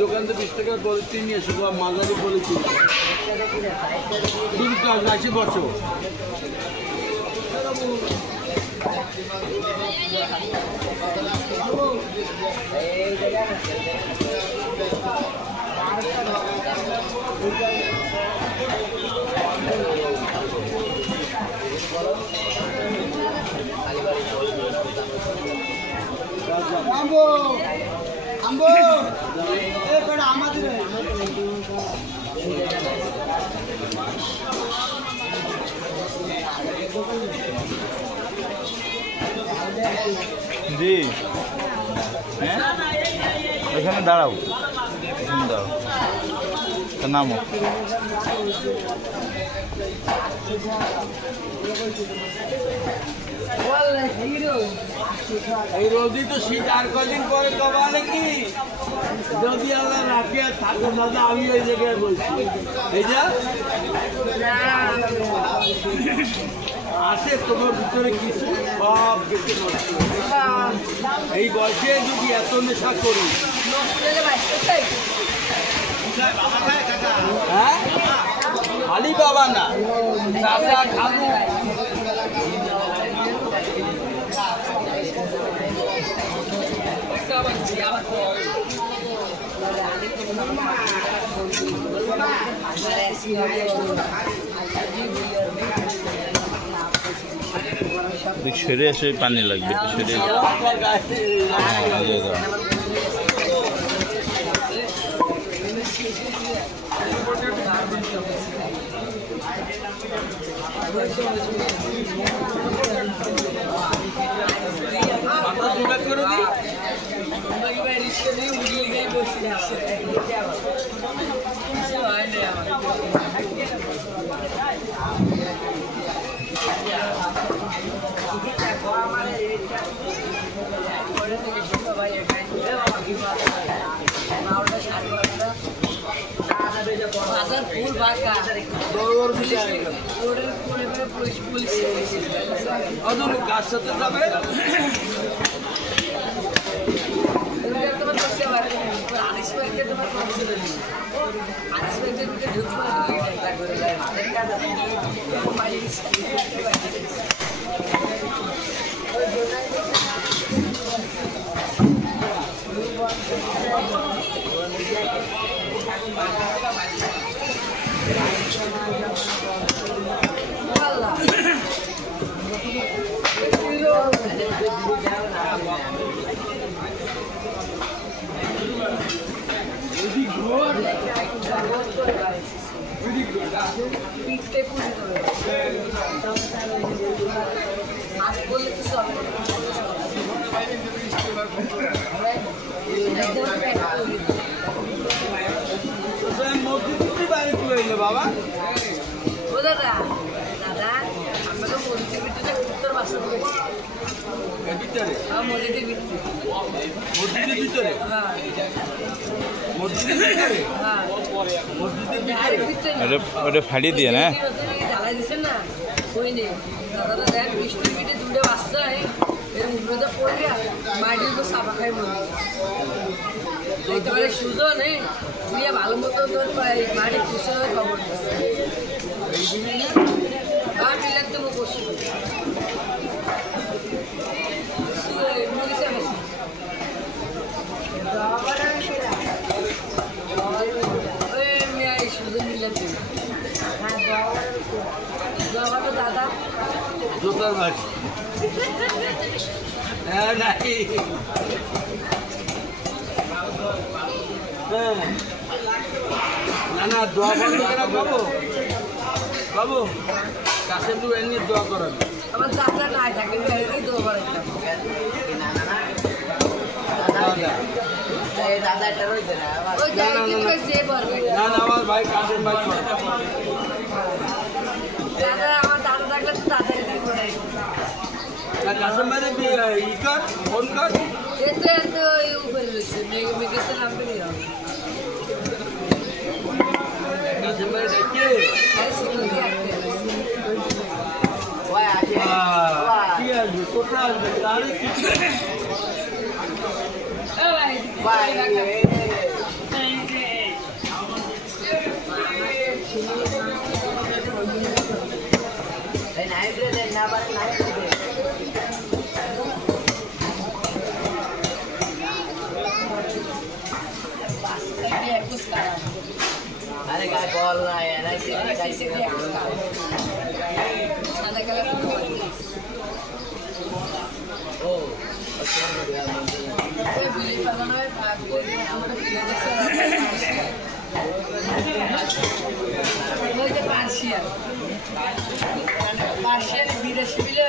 দোকান তো 20 টাকার পলিথি নিয়ে এসে মাঝারি পলিথি 80 বছর জি হ্যাঁ এখানে দাঁড়াও এখানে দাঁড়াও নামো এই রোদই তো শীত আর কদিন পরে কবা নাকি যদি আল্লাহ রাখে থাকো দাদা আমি ওই জায়গায় বলছি এই যা আসে তোমার ভিতরে কিছু সব কিছু এই বয়সে যদি এত নেশা করি হ্যাঁ খালি বাবা না চাচা খালু সরে এসে পানি লাগবে সরে ফুল বাঁকা পুলিশ গাছ সাথে যাবে বাবা দাদা আমরা তো মসজিদের ভিতরে উত্তর বাসা ভিতরে মসজিদের ভিতরে মসজিদের ভিতরে ওটা ফাটিয়ে দিয়ে না জ্বালাই দিচ্ছেন না ওই নেই দাদা দেখ বৃষ্টির পিঠে দুটো বাচ্চা এরকম উঠে পড়ে মাটির তো সাপা খাই মনে তোমার সুযোগ নেই তুই ভালো মতো তোর মাটি খুশি হয়ে খবর আর মিলার তো বসি দাদা জোতার বাড়ি হ্যাঁ নাই হ্যাঁ না দোয়া বন্ধ করে বাবু বাবু কাছে তো এমনি দোয়া করেন আমার দাদা নাই থাকে এই দোয়া করে দিলাম ওই দাদা যে পারবে না না আমার ভাই কাশেম ভাই করে। দাদা আমার দাদা থাকলে তো দাদাকে করে না কাশেম ভাই ই কর ফোন কর এতে তো উপরে রয়েছে মেঘেতে নামতে নিয়ে হবে কাশেম ভাই ডেকে কি আসবে কোথায় আসবে তাহলে কিছু अरे काय बॉल नाही आहे पार्शियल विदेशी बिले